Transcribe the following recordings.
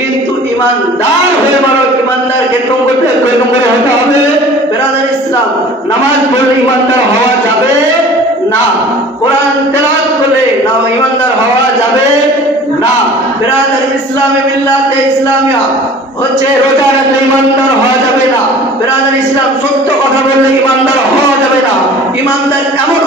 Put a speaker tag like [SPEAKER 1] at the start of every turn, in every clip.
[SPEAKER 1] কিন্তু ইমানদার হয়ে মারো, ইমানদার কীরকম করতে কীরকম করে হতে হবে? বেরাদার ইসলাম, নামাজ পড়লে ইমানদার হওয়া যাবে না। কোরআন তেলাত করলে না, ইমানদার হওয়া যাবে না। বেরাদার ইসলামে মিল্লাতে ইসলামিয়া, হচ্ছে রোজা রাখলে ইমানদার হওয়া যাবে না। বেরাদার ইসলাম সত্য কথা বললে ইমানদার হওয়া যাবে না। ইমানদার এমন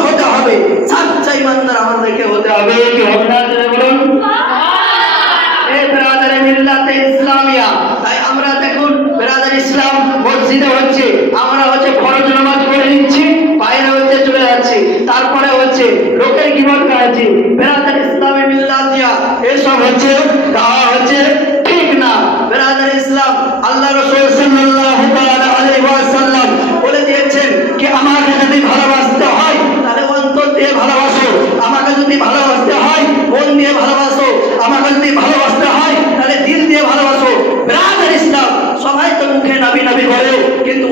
[SPEAKER 1] হচ্ছে আমরা হচ্ছে খরচ নামাজ করে নিচ্ছি, বাইরে হচ্ছে চলে যাচ্ছি। তারপরে হচ্ছে লোকের জীবন কাটাচ্ছি। বেড়াতে ইসলামে মিল্লাতিয়া এসব হচ্ছে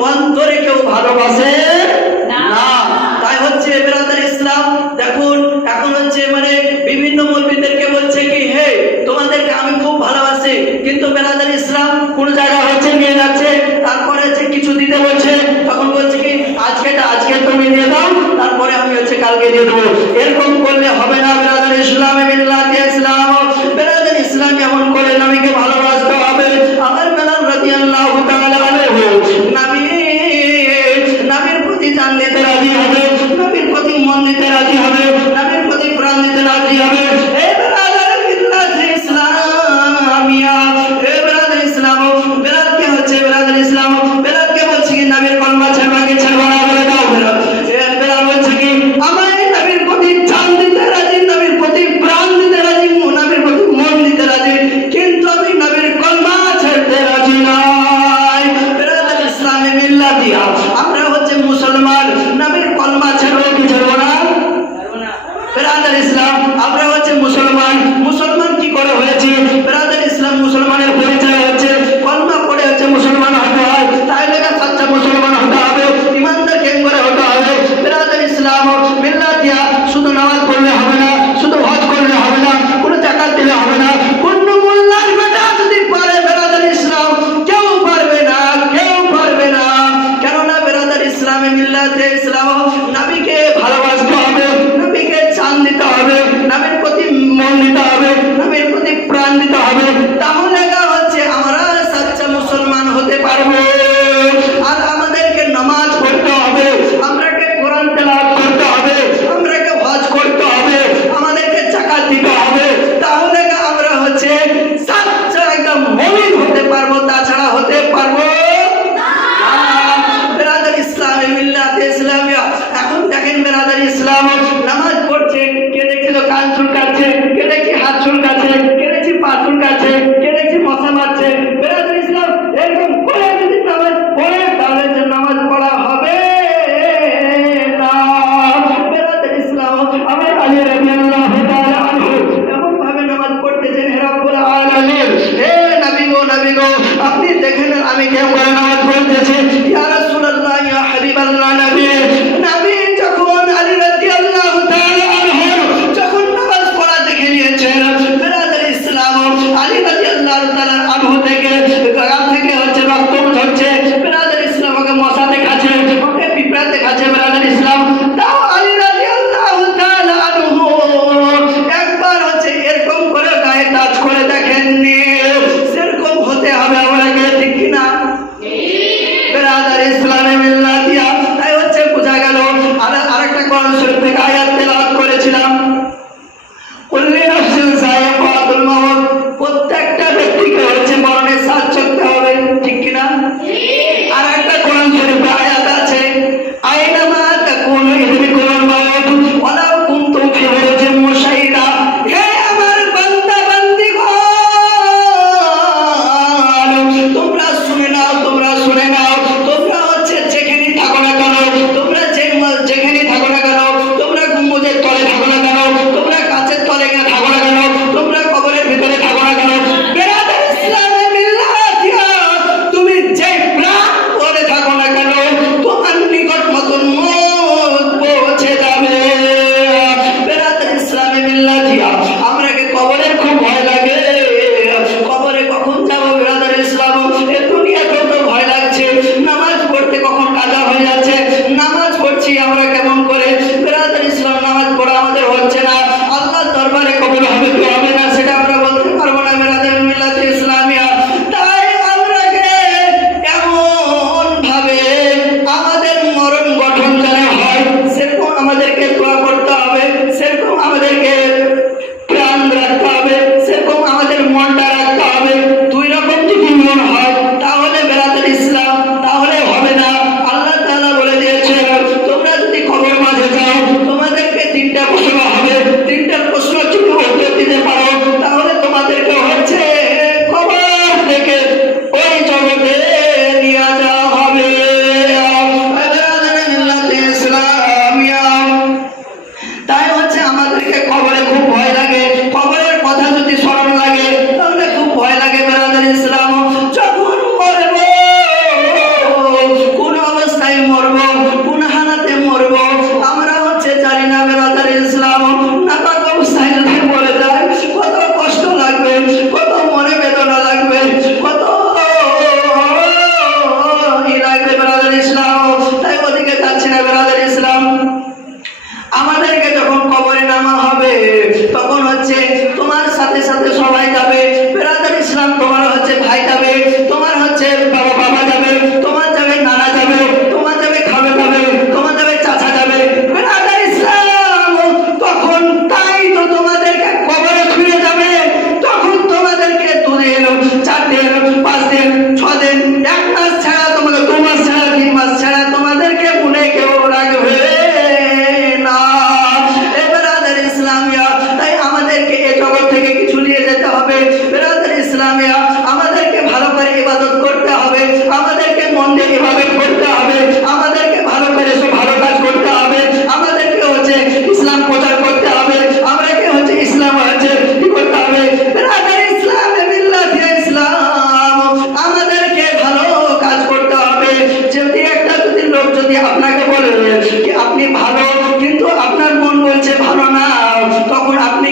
[SPEAKER 1] অন্তরে কেউ ভালোবাসে? না। তাই হচ্ছে বেরাদার ইসলাম। দেখুন এখন হচ্ছে মানে বিভিন্ন মন্দিরদেরকে বলছে কি হে তোমাদেরকে আমি খুব ভালোবাসি। কিন্তু বেরাদার ইসলাম কোন জায়গা হচ্ছে নিয়ে যাচ্ছে? তারপরে হচ্ছে কিছু দিতে বলছে। তখন বলছে কি আজকেটা আজকে তুমি নিয়ে দাও তারপরে আমি হচ্ছে কালকে দিয়ে দেবো। বেরাদার ইসলামে মিল্লাতিয়া তাই হচ্ছে বোঝা গেল, আর আরেকটা কোরআন শরীফ থেকে আয়াত তেলাওয়াত করেছিলাম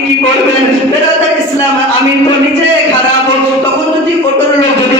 [SPEAKER 1] কি করবেন? বেড়াতে ইসলাম আমি তো নিজে খারাপ তখন যদি ওটার লোক যদি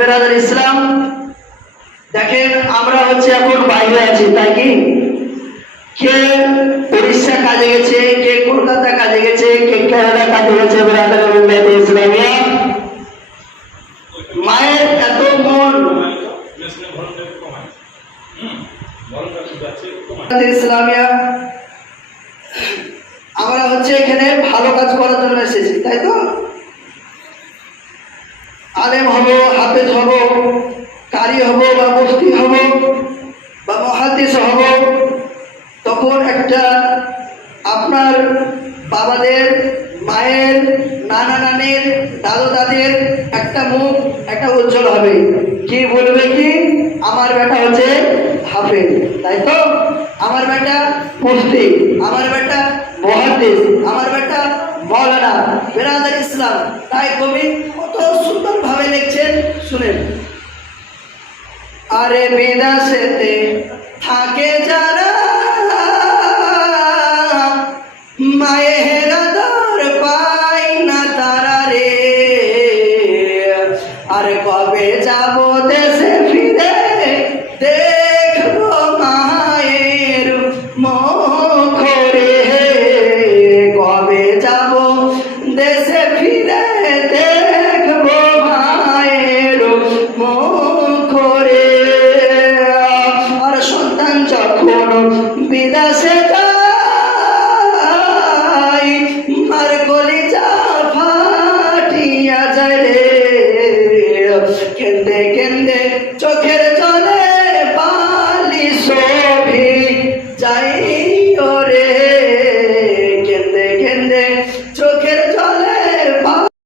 [SPEAKER 1] বেরাদার ইসলাম, দেখেন আমরা হচ্ছে এখন বাইরে আছি, তাই কি? কে উড়িষ্যা কাজে গেছে, কে কলকাতা কাজে গেছে, কে কেরালা কাজে গেছে, বেরাদার মুম্বাইতে ইসলামিয়া? মায়ের এত মন। ইসলামিয়া, আমরা হচ্ছে এখানে ভালো কাজ করার জন্য এসেছি, তাই তো? আলেম হব, হাফেজ হব, কারি হব বা মুফতি হব বা মহাদিস হব, তখন একটা আপনার বাবাদের, মায়ের, নানা নানির, দাদু দাদের একটা মুখ, একটা উজ্জ্বল হবে। কি বলবে কি? আমার বেটা হচ্ছে হাফেজ, তাই তো? আমার বেটা মুফতি, আমার বেটা মহাদিস, আমার বেটা মৌলানা বেরাদার ইসলাম, তাই কবি কত সুন্দর ভাবে লিখছেন, শুনেন। আরে বিদাসেতে থাকে যারা, মায়ের